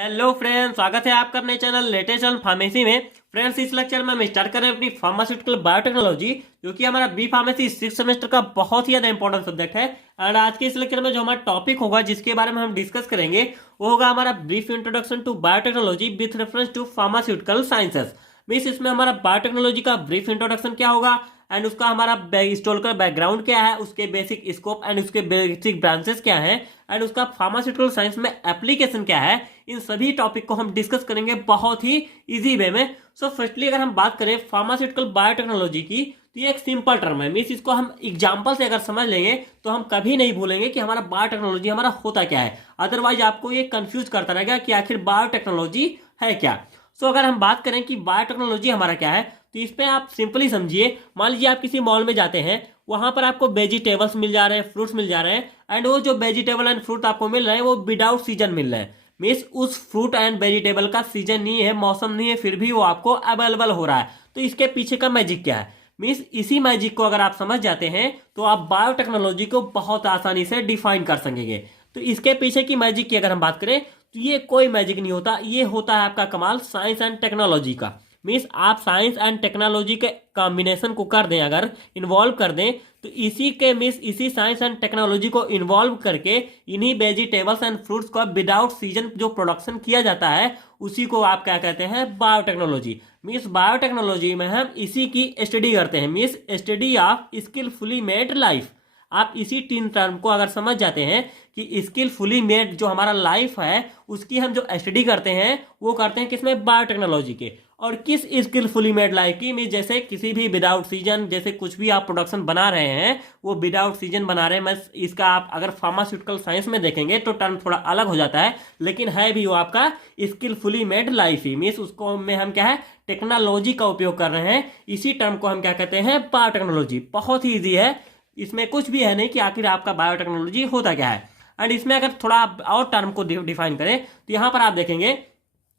Hello friends, स्वागत है आपका अपने चैनल लेटेस्ट ऑन फार्मेसी में। फ्रेंड्स, इस लेक्चर में हम स्टार्ट कर रहे हैं अपनी फार्मास्यूटिकल बायोटेक्नोलॉजी, जो कि हमारा बी फार्मेसी 6 सेमेस्टर का बहुत ही ज्यादा इंपॉर्टेंट सब्जेक्ट है। और आज के इस लेक्चर में जो हमारा टॉपिक होगा, जिसके बारे में हम डिस्कस करेंगे, वो होगा हमारा brief introduction to biotechnology with reference to pharmaceutical sciences. Means इसमें हमारा बायोटेक्नोलॉजी का ब्रीफ इंट्रोडक्शन क्या होगा एंड उसका हमारा हिस्टोरिकल बैकग्राउंड क्या है, उसके बेसिक स्कोप एंड उसके बेसिक ब्रांचेस क्या है एंड उसका फार्मास्यूटिकल साइंस में एप्लीकेशन क्या है। इन सभी टॉपिक को हम डिस्कस करेंगे बहुत ही इजी वे में। सो फर्स्टली अगर हम बात करें फार्मास्यूटिकल बायोटेक्नोलॉजी की, तो ये एक सिंपल टर्म है। मीन्स इसको हम एग्जांपल से अगर समझ लेंगे तो हम कभी नहीं भूलेंगे कि हमारा बायोटेक्नोलॉजी हमारा होता क्या है। अदरवाइज आपको ये कंफ्यूज करता रहेगा कि आखिर बायोटेक्नोलॉजी है क्या। सो अगर हम बात करें कि बायोटेक्नोलॉजी हमारा क्या है, तो इस पे आप सिंपली समझिए। मान लीजिए आप किसी मॉल में जाते हैं, वहां पर आपको वेजिटेबल्स मिल जा रहे हैं, फ्रूट्स मिल जा रहे हैं एंड वो जो वेजिटेबल एंड फ्रूट आपको मिल रहे हैं वो विदाउट सीजन मिल रहे हैं। मीन्स उस फ्रूट एंड वेजिटेबल का सीजन नहीं है, मौसम नहीं है, फिर भी वो आपको अवेलेबल हो रहा है। तो इसके पीछे का मैजिक क्या है? मीन्स इसी मैजिक को अगर आप समझ जाते हैं तो आप बायोटेक्नोलॉजी को बहुत आसानी से डिफाइन कर सकेंगे। तो इसके पीछे की मैजिक की अगर हम बात करें तो ये कोई मैजिक नहीं होता, ये होता है आपका कमाल साइंस एंड टेक्नोलॉजी का। मीन्स आप साइंस एंड टेक्नोलॉजी के कॉम्बिनेशन को कर दें, अगर इन्वॉल्व कर दें, तो इसी के मीन्स इसी साइंस एंड टेक्नोलॉजी को इन्वॉल्व करके इन्हीं वेजिटेबल्स एंड फ्रूट्स का विदाउट सीजन जो प्रोडक्शन किया जाता है, उसी को आप क्या कहते हैं? बायोटेक्नोलॉजी। मीन्स बायोटेक्नोलॉजी में हम इसी की स्टडी करते हैं। Means study of skilfully made life. आप इसी तीन टर्म को अगर समझ जाते हैं कि स्किलफुली मेड जो हमारा लाइफ है उसकी हम जो स्टडी करते हैं वो करते हैं किसमें? बायोटेक्नोलॉजी के। और किस स्किलफुली मेड लाइफ की? मीन जैसे किसी भी विदाउट सीजन, जैसे कुछ भी आप प्रोडक्शन बना रहे हैं वो विदाउट सीजन बना रहे हैं। मैं इसका आप अगर फार्मास्यूटिकल साइंस में देखेंगे तो टर्म थोड़ा अलग हो जाता है, लेकिन है भी वो आपका स्किलफुली मेड लाइफ ही। मीन्स उसको में हम क्या है? टेक्नोलॉजी का उपयोग कर रहे हैं। इसी टर्म को हम क्या कहते हैं? बायोटेक्नोलॉजी। बहुत ही ईजी है, इसमें कुछ भी है नहीं कि आखिर आपका बायोटेक्नोलॉजी होता क्या है। एंड इसमें अगर थोड़ा आप और टर्म को डिफाइन करें तो यहां पर आप देखेंगे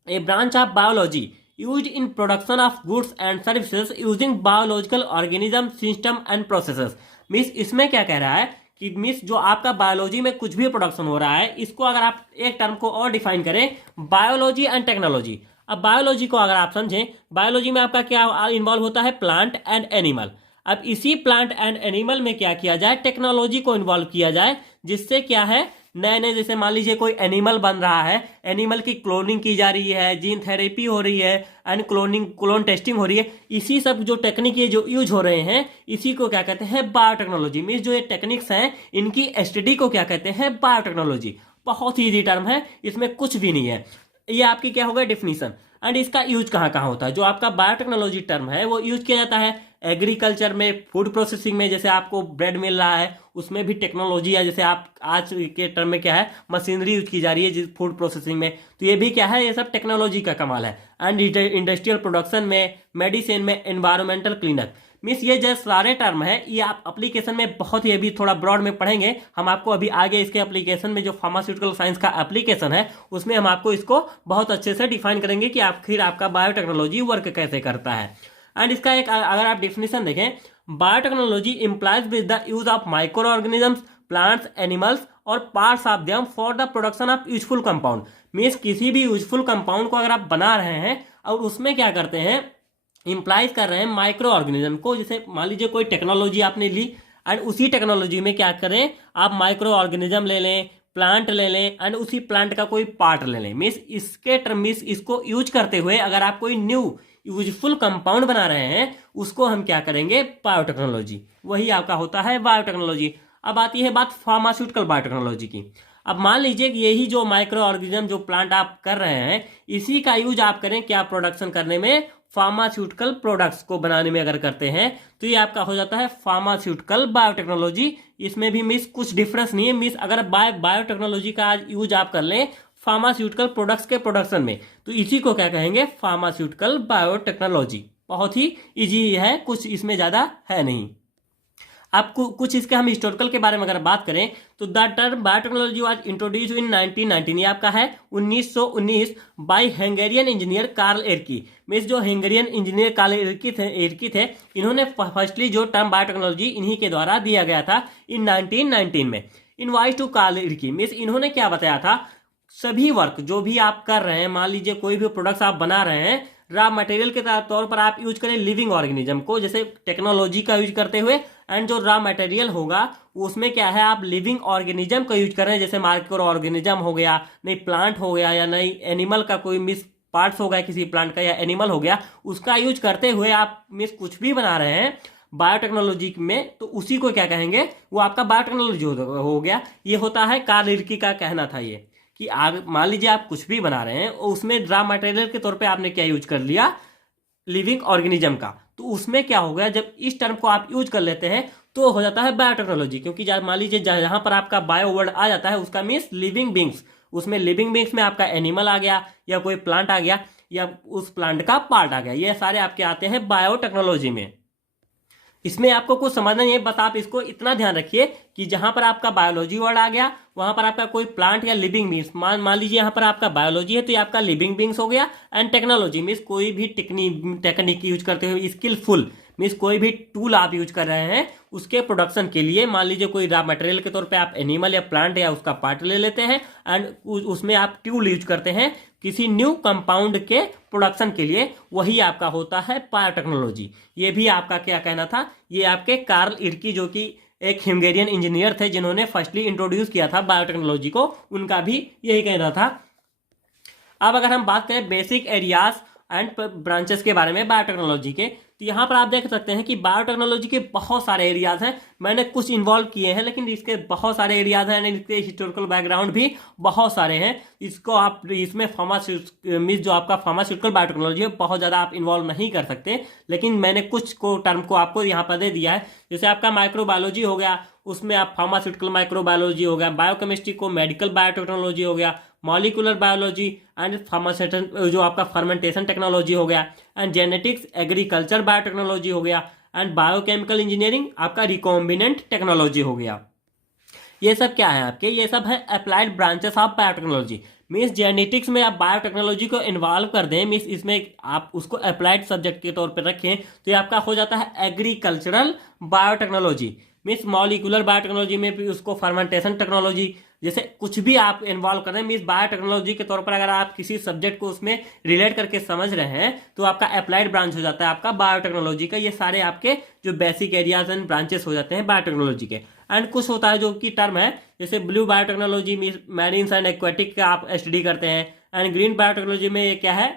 a branch of biology used in production of goods and services using biological organism system and processes. Means इसमें क्या कह रहा है कि मीन्स जो आपका बायोलॉजी में कुछ भी प्रोडक्शन हो रहा है, इसको अगर आप एक टर्म को और डिफाइन करें, बायोलॉजी एंड टेक्नोलॉजी। अब बायोलॉजी को अगर आप समझें, बायोलॉजी में आपका क्या इन्वॉल्व होता है? Plant and animal. अब इसी प्लांट एंड एनिमल में क्या किया जाए? टेक्नोलॉजी को इन्वॉल्व किया जाए, जिससे क्या है? नए नए, जैसे मान लीजिए कोई एनिमल बन रहा है, एनिमल की क्लोनिंग की जा रही है, जीन थेरेपी हो रही है एंड क्लोन टेस्टिंग हो रही है। इसी सब जो टेक्निक ये जो यूज हो रहे हैं, इसी को क्या कहते हैं? बायोटेक्नोलॉजी। मीन्स जो ये टेक्निक्स हैं इनकी स्टडी को क्या कहते हैं? बायोटेक्नोलॉजी। बहुत ही ईजी टर्म है, इसमें कुछ भी नहीं है। ये आपकी क्या होगा? डेफिनेशन। एंड इसका यूज कहाँ कहाँ होता है? जो आपका बायोटेक्नोलॉजी टर्म है वो यूज किया जाता है एग्रीकल्चर में, फूड प्रोसेसिंग में। जैसे आपको ब्रेड मिल रहा है उसमें भी टेक्नोलॉजी है। जैसे आप आज के टर्म में क्या है? मशीनरी यूज की जा रही है जिस फूड प्रोसेसिंग में, तो ये भी क्या है? ये सब टेक्नोलॉजी का कमाल है। एंड इंडस्ट्रियल प्रोडक्शन में, मेडिसिन में, एनवायरमेंटल क्लीनअप। मीन्स ये जो सारे टर्म है ये आप एप्लीकेशन में बहुत ही अभी थोड़ा ब्रॉड में पढ़ेंगे। हम आपको अभी आगे इसके एप्लीकेशन में जो फार्मास्यूटिकल साइंस का एप्लीकेशन है उसमें हम आपको इसको बहुत अच्छे से डिफाइन करेंगे कि आखिर आपका बायोटेक्नोलॉजी वर्क कैसे करता है। एंड इसका एक अगर आप डिफिनेशन देखें, biotechnology implies with the use of microorganisms, plants, animals और parts of them for the production of useful compound. Means किसी भी यूजफुल कंपाउंड को अगर आप बना रहे हैं और उसमें क्या करते हैं? इंप्लाइज कर रहे हैं माइक्रो ऑर्गेनिज्म को। जैसे मान लीजिए कोई टेक्नोलॉजी आपने ली एंड उसी टेक्नोलॉजी में क्या करें? आप माइक्रो ऑर्गेनिज्म ले लें, प्लांट ले लें एंड उसी प्लांट का कोई पार्ट ले लें। मीन्स इसके टर्म मीन्स इसको यूज करते हुए अगर आप कोई न्यू यूजफुल कंपाउंड बना रहे हैं, उसको हम क्या करेंगे? बायोटेक्नोलॉजी। वही आपका होता है बायोटेक्नोलॉजी। अब आती है बात फार्मास्यूटिकल बायोटेक्नोलॉजी की। अब मान लीजिए कि यही जो माइक्रो ऑर्गेनिज्म जो प्लांट आप कर रहे हैं, इसी का यूज आप करें क्या? प्रोडक्शन करने में, फार्मास्यूटिकल प्रोडक्ट्स को बनाने में अगर करते हैं तो ये आपका हो जाता है फार्मास्यूटिकल बायोटेक्नोलॉजी। इसमें भी मिस कुछ डिफरेंस नहीं है। मिस अगर बायोटेक्नोलॉजी का यूज आप कर लें फार्मास्यूटिकल प्रोडक्ट्स के प्रोडक्शन में, तो इसी को क्या कहेंगे? Pharmaceutical biotechnology. बहुत ही इजी है, कुछ इसमें ज्यादा है नहीं। आपको कुछ इसके हम हिस्टोरिकल के बारे में अगर बात करें तो the term biotechnology was introduce in 1919। ये आपका है 1919 by Hungarian engineer Karl Ereky. Means जो हंगेरियन इंजीनियर कार्ल एरकी थे इन्होंने फर्स्टली जो टर्म बायोटेक्नोलॉजी इन्हीं के द्वारा दिया गया था इन 1919 में। इनवाइस टू कार्ल एरकी। मीन्स इन्होंने क्या बताया था? सभी वर्क जो भी आप कर रहे हैं, मान लीजिए कोई भी प्रोडक्ट्स आप बना रहे हैं, रॉ मटेरियल के तौर पर आप यूज करें लिविंग ऑर्गेनिज्म को, जैसे टेक्नोलॉजी का यूज करते हुए। एंड जो रॉ मटेरियल होगा उसमें क्या है, आप लिविंग ऑर्गेनिज्म का यूज कर रहे हैं, जैसे माइक्रो ऑर्गेनिज्म हो गया, नहीं प्लांट हो गया, या नहीं एनिमल का कोई मिस पार्ट्स हो गया किसी प्लांट का, या एनिमल हो गया, उसका यूज करते हुए आप मिस कुछ भी बना रहे हैं बायोटेक्नोलॉजी में, तो उसी को क्या कहेंगे, वो आपका बायोटेक्नोलॉजी हो गया। ये होता है कार्ल इरकी का कहना था ये, कि आप मान लीजिए आप कुछ भी बना रहे हैं, उसमें रॉ मटेरियल के तौर पे आपने क्या यूज कर लिया, लिविंग ऑर्गेनिज्म का, तो उसमें क्या हो गया, जब इस टर्म को आप यूज कर लेते हैं तो हो जाता है बायोटेक्नोलॉजी। क्योंकि मान लीजिए जहां पर आपका बायो वर्ड आ जाता है उसका मीन्स लिविंग बींग्स, उसमें लिविंग बींग्स में आपका एनिमल आ गया, या कोई प्लांट आ गया, या उस प्लांट का पार्ट आ गया, ये सारे आपके आते हैं बायोटेक्नोलॉजी में। इसमें आपको कुछ समझना नहीं है, बस आप इसको इतना ध्यान रखिए कि जहां पर आपका बायोलॉजी वर्ड आ गया वहां पर आपका कोई प्लांट या लिविंग बींग्स, मान लीजिए यहाँ पर आपका बायोलॉजी है तो ये आपका लिविंग बींग्स हो गया। एंड टेक्नोलॉजी मीन्स कोई भी टेक्निक यूज करते हुए, स्किलफुल मीन्स कोई भी टूल आप यूज कर रहे हैं उसके प्रोडक्शन के लिए, मान लीजिए कोई रॉ मटेरियल के तौर पे आप एनिमल या प्लांट या उसका पार्ट ले लेते हैं, एंड उसमें आप टूल यूज करते हैं किसी न्यू कंपाउंड के प्रोडक्शन के लिए, वही आपका होता है बायोटेक्नोलॉजी। ये भी आपका क्या कहना था, ये आपके कार्ल इरकी जो कि एक हंगेरियन इंजीनियर थे जिन्होंने फर्स्टली इंट्रोड्यूस किया था बायोटेक्नोलॉजी को, उनका भी यही कहना था। अब अगर हम बात करें बेसिक एरियाज एंड ब्रांचेस के बारे में बायोटेक्नोलॉजी के, तो यहाँ पर आप देख सकते हैं कि बायोटेक्नोलॉजी के बहुत सारे एरियाज हैं, मैंने कुछ इन्वॉल्व किए हैं, लेकिन इसके बहुत सारे एरियाज हैं, इसके हिस्टोरिकल बैकग्राउंड भी बहुत सारे हैं। इसको आप इसमें मीन्स जो आपका फार्मास्यूटिकल बायोटेक्नोलॉजी है बहुत ज़्यादा आप इन्वॉल्व नहीं कर सकते, लेकिन मैंने कुछ को टर्म को आपको यहाँ पर दे दिया है। जैसे आपका माइक्रोबायोलॉजी हो गया, उसमें आप फार्मास्यूटिकल माइक्रोबायोलॉजी हो गया, बायोकेमिस्ट्री को मेडिकल बायोटेक्नोलॉजी हो गया, मॉलिकुलर बायोलॉजी एंड फार्मास्यूटिकल जो आपका फर्मेंटेशन टेक्नोलॉजी हो गया, एंड जेनेटिक्स एग्रीकल्चर बायोटेक्नोलॉजी हो गया, एंड बायोकेमिकल इंजीनियरिंग आपका रिकॉम्बिनेंट टेक्नोलॉजी हो गया। ये सब क्या है आपके, ये सब है applied branches of biotechnology. Means genetics में आप बायोटेक्नोलॉजी को इन्वॉल्व कर दें, मीन्स इसमें आप उसको अप्लाइड सब्जेक्ट के तौर पर रखें, तो ये आपका हो जाता है agricultural biotechnology. Means molecular biotechnology में भी उसको फर्मेंटेशन टेक्नोलॉजी, जैसे कुछ भी आप इन्वॉल्व कर रहे हैं मीन्स बायोटेक्नोलॉजी के तौर पर अगर आप किसी सब्जेक्ट को उसमें रिलेट करके समझ रहे हैं तो आपका अप्लाइड ब्रांच हो जाता है आपका बायोटेक्नोलॉजी का। ये सारे आपके जो बेसिक एरियाज एंड ब्रांचेस हो जाते हैं बायोटेक्नोलॉजी के। एंड कुछ होता है जो कि टर्म है, जैसे blue biotechnology means marines and aquatic का आप स्टडी करते हैं, एंड ग्रीन बायोटेक्नोलॉजी में ये क्या है,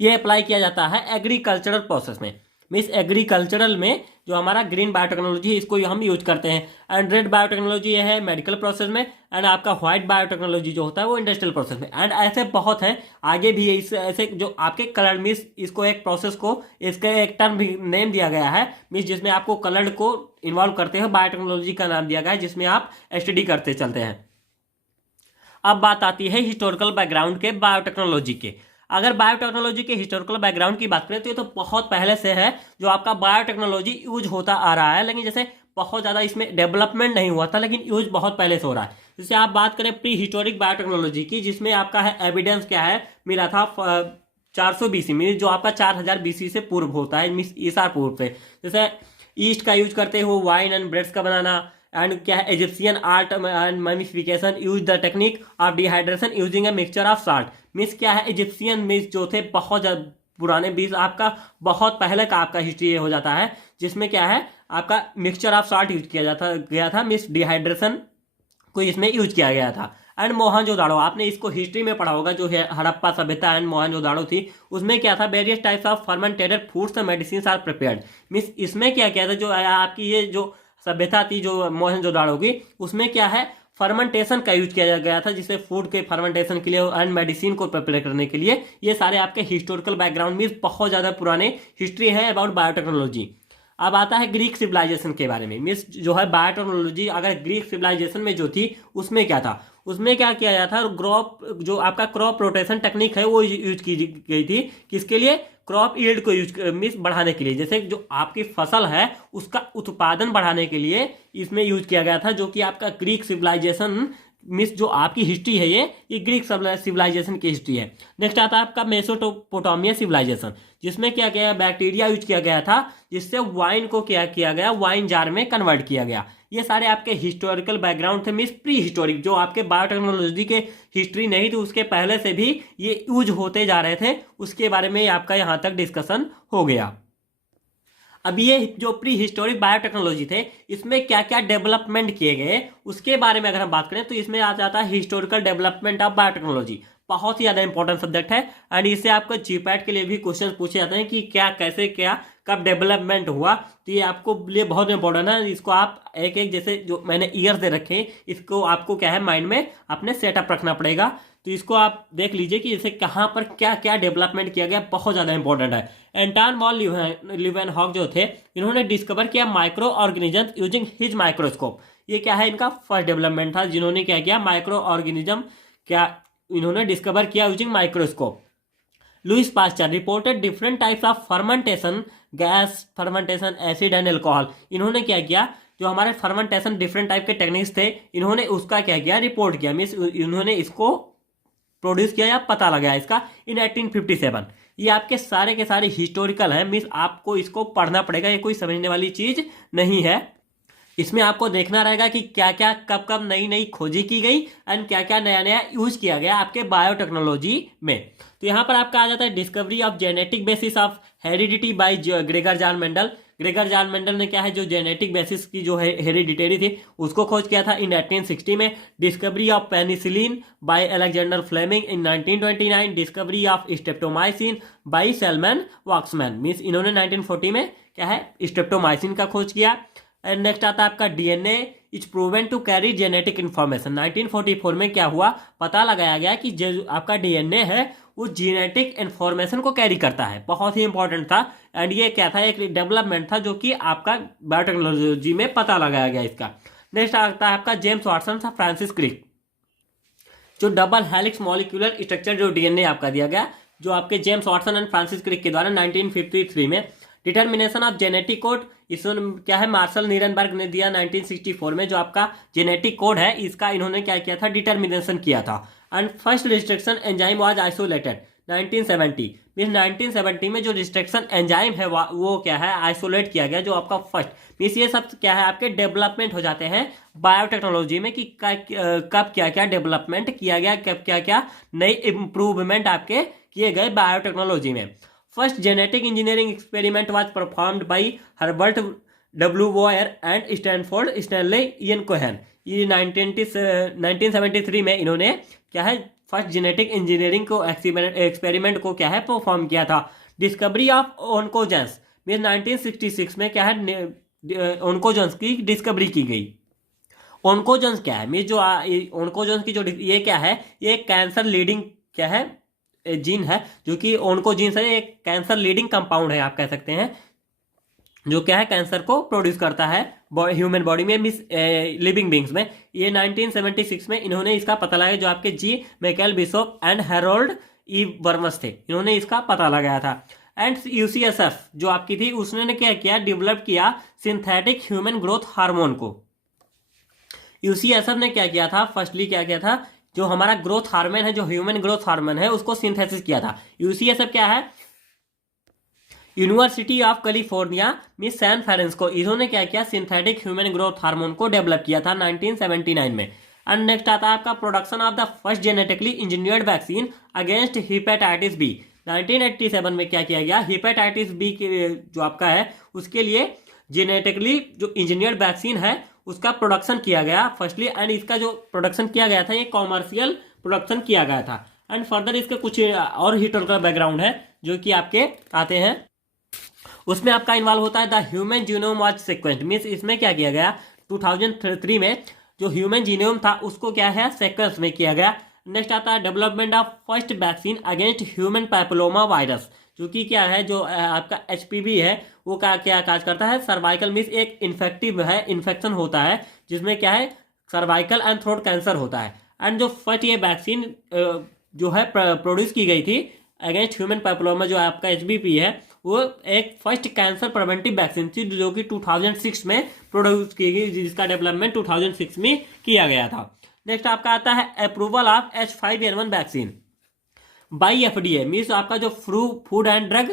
ये अप्लाई किया जाता है एग्रीकल्चरल प्रोसेस में। मीन्स एग्रीकल्चरल में जो हमारा ग्रीन बायोटेक्नोलॉजी है इसको हम यूज करते हैं। एंड रेड बायोटेक्नोलॉजी ये है मेडिकल प्रोसेस में, एंड आपका व्हाइट बायोटेक्नोलॉजी जो होता है वो इंडस्ट्रियल प्रोसेस में। एंड ऐसे बहुत हैं आगे भी, इस ऐसे जो आपके कलर मीन्स इसको एक प्रोसेस को इसका एक टर्म भी नेम दिया गया है, मीन्स जिसमें आपको कलर को इन्वॉल्व करते हैं बायोटेक्नोलॉजी का नाम दिया गया है, जिसमें आप स्टडी करते चलते हैं। अब बात आती है हिस्टोरिकल बैकग्राउंड के बायोटेक्नोलॉजी के। अगर बायोटेक्नोलॉजी के हिस्टोरिकल बैकग्राउंड की बात करें तो ये तो बहुत पहले से है जो आपका बायोटेक्नोलॉजी यूज होता आ रहा है, लेकिन जैसे बहुत ज़्यादा इसमें डेवलपमेंट नहीं हुआ था, लेकिन यूज बहुत पहले से हो रहा है। जैसे आप बात करें प्री हिस्टोरिक बायोटेक्नोलॉजी की, जिसमें आपका है एविडेंस क्या है मिला था 400 BC मीन जो आपका 4000 BC से पूर्व होता है, मीन ईसा पूर्व पे। जैसे ईस्ट का यूज करते हो वाइन एंड ब्रेड्स का बनाना, एंड क्या है Egyptian art and mummification use the technique of dehydration using a mixture of salt. Means क्या है इजिप्शियन मीन्स जो थे बहुत ज़्यादा पुराने बीस आपका बहुत पहले का आपका हिस्ट्री ये हो जाता है, जिसमें क्या है आपका मिक्सचर ऑफ साल्ट यूज किया गया था, मीन्स डिहाइड्रेशन को इसमें यूज किया गया था। एंड मोहनजोदाड़ो आपने इसको हिस्ट्री में पढ़ा होगा, जो है हड़प्पा सभ्यता एंड मोहनजोदाड़ो थी, उसमें क्या था various types of fermented foods and medicine are prepared. Means इसमें क्या किया था जो आपकी ये जो सभ्यता थी जो मोहनजोदाड़ो की, उसमें क्या है फर्मेंटेशन का यूज किया गया था, जिसे फूड के फर्मेंटेशन के लिए एंड मेडिसिन को प्रिपेयर करने के लिए। ये सारे आपके हिस्टोरिकल बैकग्राउंड में बहुत ज़्यादा पुराने हिस्ट्री है अबाउट बायोटेक्नोलॉजी। अब आता है ग्रीक सिविलाइजेशन के बारे में। मीन्स जो है बायोटेक्नोलॉजी अगर ग्रीक सिविलाइजेशन में जो थी उसमें क्या था, उसमें क्या किया जाता था क्रॉप जो आपका क्रॉप रोटेशन टेक्निक है वो यूज की गई थी। किसके लिए, क्रॉप यील्ड को यूज मीन्स बढ़ाने के लिए, जैसे जो आपकी फसल है उसका उत्पादन बढ़ाने के लिए इसमें यूज किया गया था, जो कि आपका ग्रीक सिविलाइजेशन मीन्स जो आपकी हिस्ट्री है ये ग्रीक सिविलाइजेशन की हिस्ट्री है। नेक्स्ट आता है आपका मेसोपोटामिया सिविलाइजेशन, जिसमें क्या किया बैक्टीरिया यूज किया गया था, जिससे वाइन को क्या किया गया वाइन जार में कन्वर्ट किया गया। ये सारे आपके हिस्टोरिकल बैकग्राउंड थे, मीन्स प्री हिस्टोरिक, जो आपके बायोटेक्नोलॉजी के हिस्ट्री नहीं थी उसके पहले से भी ये यूज होते जा रहे थे, उसके बारे में आपका यहाँ तक डिस्कशन हो गया। अब ये जो प्री हिस्टोरिक बायोटेक्नोलॉजी थे इसमें क्या क्या डेवलपमेंट किए गए उसके बारे में अगर हम बात करें तो इसमें आ जाता है हिस्टोरिकल डेवलपमेंट ऑफ बायोटेक्नोलॉजी। बहुत ही ज़्यादा इंपॉर्टेंट सब्जेक्ट है एंड इससे आपको जीपैट के लिए भी क्वेश्चन पूछे जाते हैं कि क्या कैसे क्या कब डेवलपमेंट हुआ, तो ये आपको लिए बहुत इंपॉर्टेंट है। इसको आप एक एक जैसे जो मैंने ईयर्स दे रखे हैं इसको आपको क्या है माइंड में अपने सेटअप रखना पड़ेगा, तो इसको आप देख लीजिए कि इसे कहाँ पर क्या क्या डेवलपमेंट किया गया, बहुत ज़्यादा इंपॉर्टेंट है। एंटन वॉन ल्यूवेनहॉक जो थे इन्होंने डिस्कवर किया micro organism using his microscope. ये क्या है इनका फर्स्ट डेवलपमेंट था, जिन्होंने क्या किया माइक्रो ऑर्गेनिज्म क्या इन्होंने डिस्कवर किया using microscope. Louis Pasteur reported different types of fermentation, gas fermentation, acid and alcohol. इन्होंने क्या किया जो हमारे फर्मेंटेशन डिफरेंट टाइप के टेक्निक्स थे इन्होंने उसका क्या किया रिपोर्ट किया, मीन्स इन्होंने इसको प्रोड्यूस किया या पता लगाया इसका इन 1857। ये आपके सारे के सारे हिस्टोरिकल हैं, मीन्स आपको इसको पढ़ना पड़ेगा, ये कोई समझने वाली चीज नहीं है। इसमें आपको देखना रहेगा कि क्या क्या कब कब नई नई खोजी की गई एंड क्या क्या नया नया यूज किया गया आपके बायोटेक्नोलॉजी में। तो यहाँ पर आपका आ जाता है discovery of genetic basis of heredity by Gregor John Mendel. Gregor John Mendel ने क्या है जो जेनेटिक बेसिस की जो है हेरिडिटेरी थी उसको खोज किया था इन 1860 में। Discovery of penicillin by Alexander Fleming in 1929। Discovery of streptomycin by Selman Waksman, means इन्होंने 1940 में क्या है स्ट्रेप्टोमाइसिन का खोज किया। एंड नेक्स्ट आता है आपका DNA is proven to carry genetic information. 1944 में क्या हुआ पता लगाया गया कि जो आपका डीएनए है वो जेनेटिक इन्फॉर्मेशन को कैरी करता है, बहुत ही इंपॉर्टेंट था। एंड ये क्या था एक डेवलपमेंट था जो कि आपका बायोटेक्नोलॉजी में पता लगाया गया इसका। नेक्स्ट आता है आपका जेम्स वाटसन था फ्रांसिस क्रिक, जो डबल हेलिक्स मॉलिक्यूलर स्ट्रक्चर जो डीएनए आपका दिया गया जो आपके James Watson and Francis Crick के द्वारा 1953 में। डिटर्मिनेशन ऑफ जेनेटिक कोड इसमें क्या है मार्शल नीरनबर्ग ने दिया 1964 में, जो आपका जेनेटिक कोड है इसका इन्होंने क्या किया था डिटर्मिनेशन किया था। And first restriction enzyme was isolated 1970, means 1970 में जो रिस्ट्रिक्शन एंजाइम है वो क्या है आइसोलेट किया गया जो आपका फर्स्ट, मीन्स ये सब क्या है आपके डेवलपमेंट हो जाते हैं बायोटेक्नोलॉजी में कि कब क्या क्या डेवलपमेंट किया गया, कब क्या क्या नई इंप्रूवमेंट आपके किए गए बायोटेक्नोलॉजी में। First genetic engineering experiment was performed by Herbert W वॉयर and Stanford Stanley Ian Cohen. ये 1973 में इन्होंने क्या है फर्स्ट जेनेटिक इंजीनियरिंग को एक्सपेरिमेंट को क्या है परफॉर्म किया था। डिस्कवरी ऑफ ओनकोजेंस मीन 1966 में क्या है ओनकोजेंस की डिस्कवरी की गई। ओनकोजेंस क्या है मीन जो ओनकोजेंस की जो ये क्या है ये कैंसर लीडिंग क्या है जीन है जो कि ओनकोजीन्स है, एक कैंसर लीडिंग कंपाउंड है आप कह सकते हैं जो क्या है कैंसर को प्रोड्यूस करता है ह्यूमन बॉडी में मिस लिविंग बींग्स में। ये 1976 में इन्होंने इसका पता लगाया जो आपके जी मैकेल बिशोप एंड हेरोल्ड ई वर्मस थे, इन्होंने इसका पता लगाया था। एंड यूसीएसएफ जो आपकी थी उसने क्या किया डेवलप किया सिंथेटिक ह्यूमन ग्रोथ हार्मोन को। यूसीएसएफ ने क्या किया था फर्स्टली क्या किया था जो हमारा ग्रोथ हार्मोन है जो ह्यूमन ग्रोथ हार्मोन है उसको सिंथेसिस किया था। यूसीएसएफ क्या है यूनिवर्सिटी ऑफ कैलिफोर्निया में सैन फ्रांसिस्को, इन्होंने क्या किया सिंथेटिक ह्यूमन ग्रोथ हार्मोन को डेवलप किया था 1979 में। एंड नेक्स्ट आता है आपका production of the first genetically engineered vaccine against hepatitis B. 1987 में क्या किया गया हिपेटाइटिस बी के जो आपका है उसके लिए जेनेटिकली जो इंजीनियर्ड वैक्सीन है उसका प्रोडक्शन किया गया फर्स्टली। एंड इसका जो प्रोडक्शन किया गया था ये कॉमर्शियल प्रोडक्शन किया गया था। एंड फर्दर इसके कुछ और हिस्टोरिकल बैकग्राउंड है जो कि आपके आते हैं, उसमें आपका इन्वॉल्व होता है the human genome was sequence, means इसमें क्या किया गया 2003 में जो ह्यूमन जीनोम था उसको क्या है सीक्वेंस में किया गया। नेक्स्ट आता है development of first vaccine against human papilloma virus, जो कि क्या है जो आपका HPV है वो क्या काज करता है सर्वाइकल मीन्स एक इन्फेक्टिव है इन्फेक्शन होता है जिसमें क्या है सर्वाइकल एंड थ्रोट कैंसर होता है। एंड जो फर्स्ट ये वैक्सीन जो है प्रोड्यूस की गई थी अगेंस्ट ह्यूमन पैपिलोमा जो आपका HPV है वो एक फर्स्ट कैंसर प्रिवेंटिव वैक्सीन थी जो कि 2006 में प्रोड्यूस की गई जिसका डेवलपमेंट 2006 में किया गया था। नेक्स्ट आपका आता है approval of H5N1 vaccine by FDA, means आपका जो फूड एंड ड्रग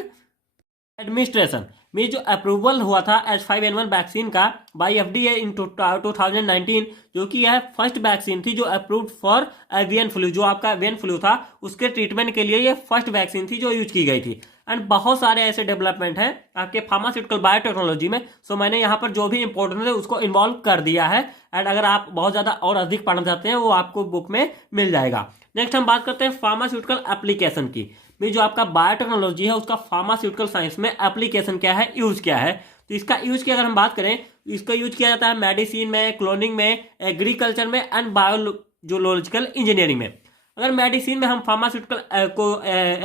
एडमिनिस्ट्रेशन में जो अप्रूवल हुआ था H5N1 वैक्सीन का बाई FDA इन 2019, जो कि यह फर्स्ट वैक्सीन थी जो अप्रूव्ड फॉर एवियन फ्लू, जो आपका एवियन फ्लू था उसके ट्रीटमेंट के लिए ये फर्स्ट वैक्सीन थी जो यूज की गई थी। एंड बहुत सारे ऐसे डेवलपमेंट हैं आपके फार्मास्यूटिकल बायोटेक्नोलॉजी में, सो मैंने यहाँ पर जो भी इंपॉर्टेंट है उसको इन्वॉल्व कर दिया है। एंड अगर आप बहुत ज़्यादा और अधिक पढ़ना चाहते हैं वो आपको बुक में मिल जाएगा। नेक्स्ट हम बात करते हैं फार्मास्यूटिकल एप्लीकेशन की। में जो आपका बायोटेक्नोलॉजी है उसका फार्मास्यूटिकल साइंस में एप्लीकेशन क्या है, यूज क्या है। तो इसका यूज की अगर हम बात करें, इसका यूज किया जाता है मेडिसिन में, क्लोनिंग में, एग्रीकल्चर में एंड बायोलॉजिकल इंजीनियरिंग में। अगर मेडिसिन में हम फार्मास्यूटिकल को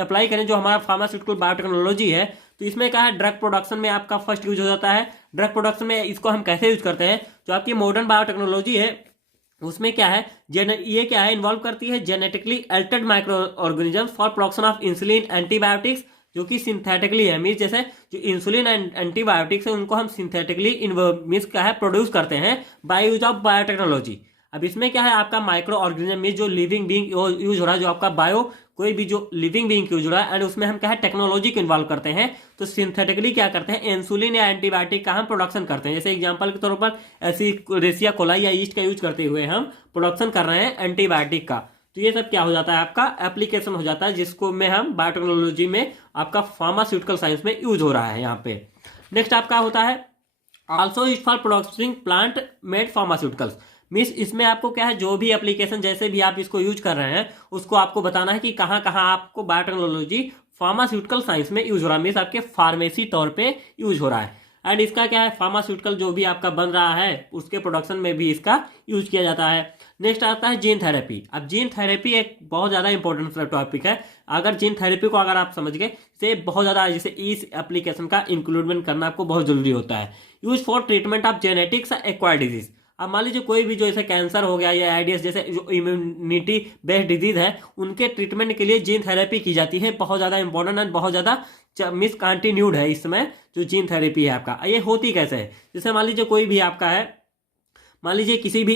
अप्लाई करें, जो हमारा फार्मास्यूटिकल बायोटेक्नोलॉजी है, तो इसमें क्या है, ड्रग प्रोडक्शन में आपका फर्स्ट यूज हो जाता है। ड्रग प्रोडक्शन में इसको हम कैसे यूज करते हैं, जो आपकी मॉडर्न बायोटेक्नोलॉजी है उसमें क्या है, ये क्या है, इन्वॉल्व करती है genetically Altered micro organisms for production of insulin antibiotics, जो कि सिंथेटिकली है। मीन्स जैसे जो इंसुलिन एंड एंटीबायोटिक्स है उनको हम सिंथेटिकली मीन्स क्या है प्रोड्यूस करते हैं बाय यूज ऑफ बायोटेक्नोलॉजी। अब इसमें क्या है, आपका माइक्रो ऑर्गेनिज्म में जो लिविंग बीइंग यूज हो रहा है, जो आपका बायो कोई भी जो लिविंग बीइंग यूज हो रहा है, एंड उसमें हम क्या है टेक्नोलॉजी को इन्वॉल्व करते हैं। तो सिंथेटिकली क्या करते हैं, इंसुलिन या एंटीबायोटिक का हम प्रोडक्शन करते हैं। जैसे एग्जांपल के तौर पर एसिडिया कोलाई या ईस्ट का यूज करते हुए हम प्रोडक्शन कर रहे हैं एंटीबायोटिक का। तो ये सब क्या हो जाता है, आपका एप्लीकेशन हो जाता है, जिसको में हम बायोटेक्नोलॉजी में आपका फार्मास्यूटिकल साइंस में यूज हो रहा है यहाँ पे। नेक्स्ट आपका होता है also use for प्रोडक्टिंग plant made pharmaceuticals. Means इसमें आपको क्या है, जो भी एप्लीकेशन जैसे भी आप इसको यूज कर रहे हैं उसको आपको बताना है कि कहाँ कहाँ आपको बायोटेक्नोलॉजी फार्मास्यूटिकल साइंस में यूज हो रहा है। मीन्स आपके फार्मेसी तौर पे यूज हो रहा है। एंड इसका क्या है, फार्मास्यूटिकल जो भी आपका बन रहा है उसके प्रोडक्शन में भी इसका यूज किया जाता है। नेक्स्ट आता है जीन थेरेपी। अब जीन थेरेपी एक बहुत ज़्यादा इंपॉर्टेंट टॉपिक है। अगर जीन थेरेपी को अगर आप समझ गए, से बहुत ज़्यादा जैसे इस एप्लीकेशन का इंक्लूडमेंट करना आपको बहुत जरूरी होता है। Use for treatment of genetics acquired disease. अब मान लीजिए कोई भी जो जैसे कैंसर हो गया या एडिस जैसे जो इम्यूनिटी बेस्ड डिजीज है, उनके ट्रीटमेंट के लिए जीन थेरेपी की जाती है। बहुत ज़्यादा इंपॉर्टेंट एंड बहुत ज़्यादा मिसकंटिन्यूड है इस समय जो जीन थेरेपी है आपका। ये होती कैसे है, जैसे मान लीजिए कोई भी आपका है, मान लीजिए किसी भी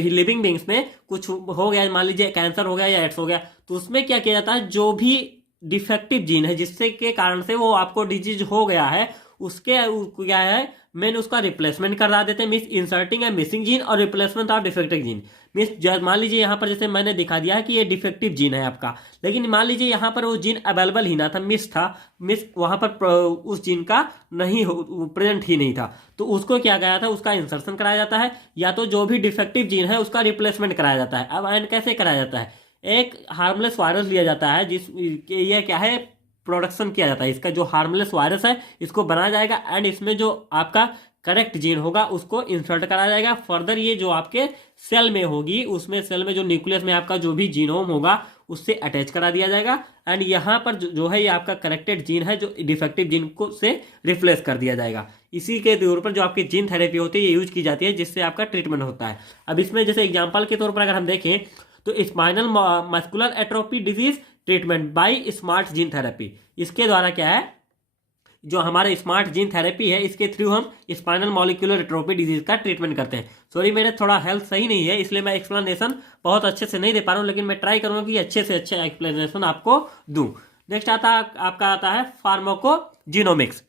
लिविंग बींग्स में कुछ हो गया, मान लीजिए कैंसर हो गया या एड्स हो गया, तो उसमें क्या किया जाता है, जो भी डिफेक्टिव जीन है जिससे के कारण से वो आपको डिजीज हो गया है, उसके क्या है मैंने उसका रिप्लेसमेंट करा देते हैं। मीन्स इंसर्टिंग है मिसिंग जीन और replacement of defective gene. Means मान लीजिए यहाँ पर जैसे मैंने दिखा दिया है कि ये डिफेक्टिव जीन है आपका, लेकिन मान लीजिए यहाँ पर वो जीन अवेलेबल ही ना था, मिस था, मिस वहाँ पर उस जीन का नहीं प्रेजेंट ही नहीं था, तो उसको क्या गया था, उसका इंसर्शन कराया जाता है, या तो जो भी डिफेक्टिव जीन है उसका रिप्लेसमेंट कराया जाता है। अब एंड कैसे कराया जाता है, एक हार्मलेस वायरस लिया जाता है जिस ये क्या है प्रोडक्शन किया जाता है, इसका जो हार्मलेस वायरस है इसको बनाया जाएगा एंड इसमें जो आपका करेक्ट जीन होगा उसको इंसर्ट कराया जाएगा। फर्दर ये जो आपके सेल में होगी, उसमें सेल में जो न्यूक्लियस में आपका जो भी जीनोम होगा उससे अटैच करा दिया जाएगा एंड यहाँ पर जो है ये आपका करेक्टेड जीन है जो डिफेक्टिव जीन को से रिप्लेस कर दिया जाएगा। इसी के तौर पर जो आपकी जीन थेरेपी होती है ये यूज की जाती है, जिससे आपका ट्रीटमेंट होता है। अब इसमें जैसे एग्जाम्पल के तौर पर अगर हम देखें तो spinal muscular atrophy disease treatment by smart gene therapy. इसके द्वारा क्या है, जो हमारा स्मार्ट जीन थेरेपी है इसके थ्रू हम स्पाइनल मॉलिक्यूलर एट्रोफी डिजीज का ट्रीटमेंट करते हैं। सॉरी मेरा थोड़ा हेल्थ सही नहीं है इसलिए मैं एक्सप्लेनेशन बहुत अच्छे से नहीं दे पा रहा हूँ, लेकिन मैं ट्राई करूँगा कि अच्छे से अच्छे एक्सप्लेनेशन आपको दूँ। नेक्स्ट आपका आता है फार्माकोजिनोमिक्स।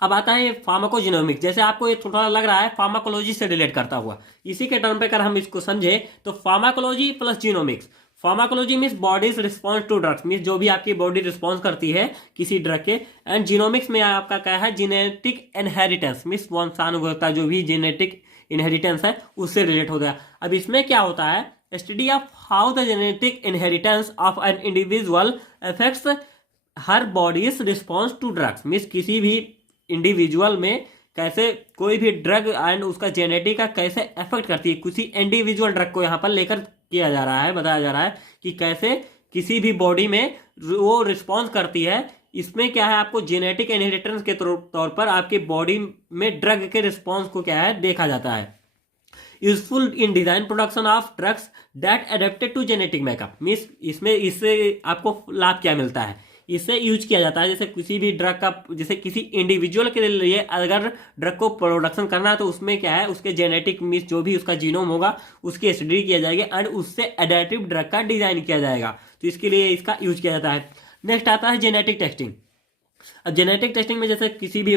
अब आता है फार्माकोजिनोमिक्स। जैसे आपको ये थोड़ा लग रहा है फार्माकोलॉजी से रिलेट करता हुआ, इसी के टर्म पे अगर हम इसको समझे तो pharmacology plus genomics. Pharmacology means body's response to drugs, means जो भी आपकी बॉडी रिस्पॉन्स करती है किसी ड्रग के। एंड जीनोमिक्स में आपका क्या है, जेनेटिक इनहेरिटेंस, मीन्स वंशानुगतता, जो भी जेनेटिक इनहेरिटेंस है उससे रिलेट होता है। अब इसमें क्या होता है, study of how the genetic inheritance of an individual affects her body's response to drugs. Means किसी भी इंडिविजुअल में कैसे कोई भी ड्रग एंड उसका जेनेटिक का कैसे इफेक्ट करती है, किसी इंडिविजुअल ड्रग को यहाँ पर लेकर किया जा रहा है, बताया जा रहा है कि कैसे किसी भी बॉडी में वो रिस्पॉन्स करती है। इसमें क्या है, आपको जेनेटिक इनहेरिटेंस के तौर पर आपकी बॉडी में ड्रग के रिस्पॉन्स को क्या है देखा जाता है। Useful in design production of drugs that adapted to genetic makeup. Means इससे आपको लाभ क्या मिलता है, इससे यूज किया जाता है जैसे किसी भी ड्रग का, जैसे किसी इंडिविजुअल के लिए अगर ड्रग को प्रोडक्शन करना है तो उसमें क्या है, उसके जेनेटिक मीन्स जो भी उसका जीनोम होगा उसकी स्टडी किया जाएगा एंड उससे एडेप्टिव ड्रग का डिजाइन किया जाएगा, तो इसके लिए इसका यूज किया जाता है। नेक्स्ट आता है जेनेटिक टेस्टिंग। अब जेनेटिक टेस्टिंग में जैसे किसी भी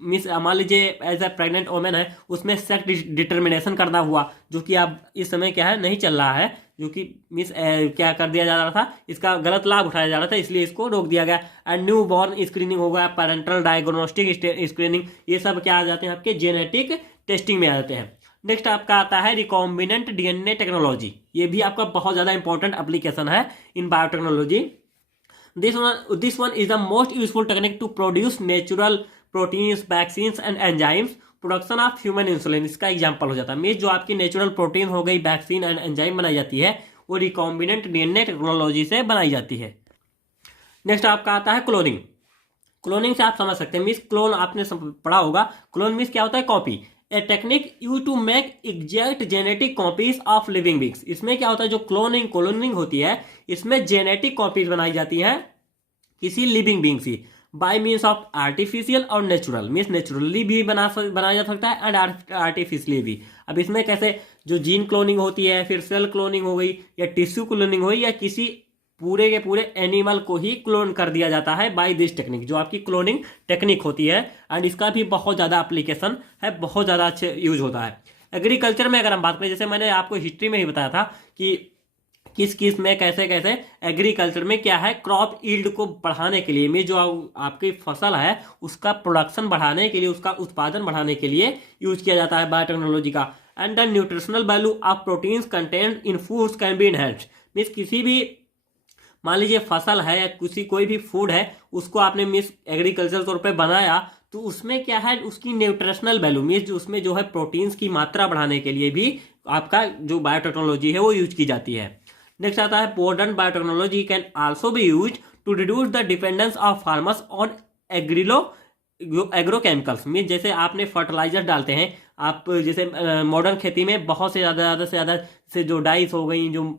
मिस मान लीजिए एज ए प्रेग्नेंट वोमेन है, उसमें सेक्स डिटर्मिनेशन करना हुआ, जो कि अब इस समय क्या है नहीं चल रहा है, जो कि मिस क्या कर दिया जा रहा था, इसका गलत लाभ उठाया जा रहा था, इसलिए इसको रोक दिया गया। एंड न्यू बॉर्न स्क्रीनिंग हो गया, पेरेंटल डायग्नोस्टिक स्क्रीनिंग, ये सब क्या आ जाते हैं आपके जेनेटिक टेस्टिंग में आ जाते हैं। नेक्स्ट आपका आता है रिकॉम्बिनेंट डीएनए टेक्नोलॉजी, ये भी आपका बहुत ज़्यादा इंपॉर्टेंट एप्लीकेशन है इन biotechnology. This one is the most useful technique to produce natural proteins, vaccines and enzymes. Production of human insulin इसका एग्जांपल हो जाता है। मीन्स जो आपकी नेचुरल प्रोटीन हो गई, वैक्सीन एंड एंजाइम बनाई जाती है, वो रिकॉम्बिनेंट डीएनए टेक्नोलॉजी से बनाई जाती है। नेक्स्ट आपका आता है क्लोनिंग। क्लोनिंग से आप समझ सकते हैं, मीन्स क्लोन आपने पढ़ा होगा। क्लोन मीन्स क्या होता है? Copy. A technique use to make exact genetic copies of living beings. इसमें क्या होता है, जो क्लोनिंग होती है, इसमें जेनेटिक कॉपीज बनाई जाती है किसी लिविंग बींग्स की, बाय मीन्स ऑफ आर्टिफिशियल और नेचुरल। मीन्स नेचुरली भी बनाया जा सकता है एंड आर्टिफिशियली भी। अब इसमें कैसे, जो जीन क्लोनिंग होती है, फिर सेल क्लोनिंग हो गई, या टिश्यू क्लोनिंग हो गई, या किसी पूरे के पूरे एनिमल को ही क्लोन कर दिया जाता है बाय दिस टेक्निक, जो आपकी क्लोनिंग टेक्निक होती है। एंड इसका भी बहुत ज़्यादा एप्लीकेशन है, बहुत ज़्यादा अच्छे यूज होता है। एग्रीकल्चर में अगर हम बात करें, जैसे मैंने आपको हिस्ट्री में ही बताया था कि किस किस में कैसे कैसे एग्रीकल्चर में क्या है, क्रॉप ईल्ड को बढ़ाने के लिए, में जो आपकी फसल है उसका प्रोडक्शन बढ़ाने के लिए, उसका उत्पादन बढ़ाने के लिए यूज किया जाता है बायोटेक्नोलॉजी का। And the nutritional value of proteins content in foods can be enhanced. Means किसी भी मान लीजिए फसल है या कोई भी फूड है, उसको आपने मीन्स एग्रीकल्चर तौर पे बनाया, तो उसमें क्या है, उसकी न्यूट्रिशनल वैल्यू मीन्स उसमें जो है प्रोटीन्स की मात्रा बढ़ाने के लिए भी आपका जो बायोटेक्नोलॉजी है वो यूज की जाती है। नेक्स्ट आता है modern biotechnology can also be use to reduce the dependence of farmers on agrochemicals. Mean जैसे आपने फर्टिलाइजर डालते हैं आप, जैसे मॉडर्न खेती में बहुत से ज़्यादा से जो डाइस हो गई, जो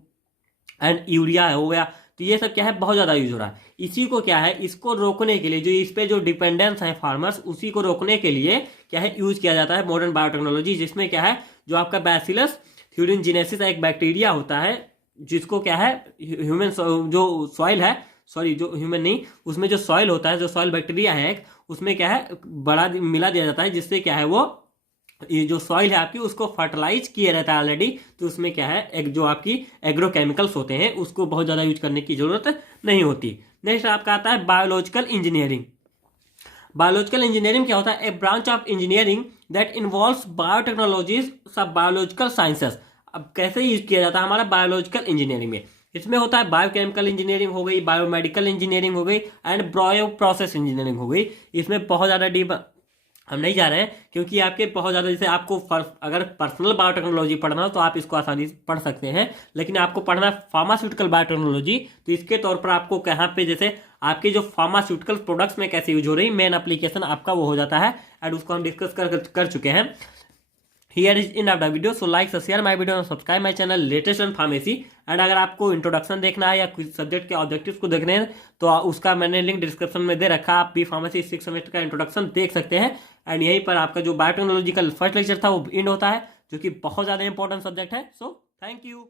एंड यूरिया हो गया, तो ये सब क्या है बहुत ज़्यादा यूज हो रहा है। इसी को क्या है, इसको रोकने के लिए, जो इस पे जो डिपेंडेंस है फार्मर्स, उसी को रोकने के लिए क्या है यूज किया जाता है मॉडर्न बायोटेक्नोलॉजी, जिसमें क्या है, जो आपका बैसिलस थ्यूरिनजिनेसिस एक बैक्टीरिया होता है, जिसको क्या है ह्यूमन जो सॉइल है, सॉरी जो ह्यूमन नहीं, उसमें जो सॉइल होता है, जो सॉइल बैक्टीरिया है, उसमें क्या है बड़ा मिला दिया जाता है, जिससे क्या है वो ये जो सॉइल है आपकी उसको फर्टिलाइज किया रहता है ऑलरेडी। तो उसमें क्या है, एक जो आपकी एग्रोकेमिकल्स होते हैं उसको बहुत ज़्यादा यूज करने की जरूरत नहीं होती। नेक्स्ट आपका आता है बायोलॉजिकल इंजीनियरिंग। बायोलॉजिकल इंजीनियरिंग क्या होता है? A branch of engineering that involves biotechnologies सब बायोलॉजिकल साइंसेस। अब कैसे यूज किया जाता है हमारा बायोलॉजिकल इंजीनियरिंग में? इसमें होता है बायोकेमिकल इंजीनियरिंग हो गई, बायोमेडिकल इंजीनियरिंग हो गई एंड बायो प्रोसेस इंजीनियरिंग हो गई। इसमें बहुत ज़्यादा डीप हम नहीं जा रहे हैं, क्योंकि आपके बहुत ज़्यादा, जैसे आपको अगर पर्सनल बायोटेक्नोलॉजी पढ़ना हो तो आप इसको आसानी से पढ़ सकते हैं, लेकिन आपको पढ़ना फार्मास्यूटिकल बायोटेक्नोलॉजी, तो इसके तौर पर आपको कहाँ पे, जैसे आपके जो फार्मास्यूटिकल प्रोडक्ट्स में कैसे यूज हो रही मेन एप्लीकेशन आपका वो हो जाता है, एंड उसको हम डिस्कस कर चुके हैं। Here is in after video, so like share my video, subscribe my channel latest in pharmacy. And अगर आपको इंट्रोडक्शन देखना है या कुछ सब्जेक्ट के ऑब्जेक्टिव्स को देखने हैं तो उसका मैंने लिंक डिस्क्रिप्शन में दे रखा है, आप भी फार्मेसी 6 सेमेस्टर का इंट्रोडक्शन देख सकते हैं। एंड यहीं पर आपका जो बायोटेक्नोलॉजिकल फर्स्ट लेक्चर था वो एंड होता है, जो कि बहुत ज़्यादा इंपॉर्टेंट सब्जेक्ट है। So thank you.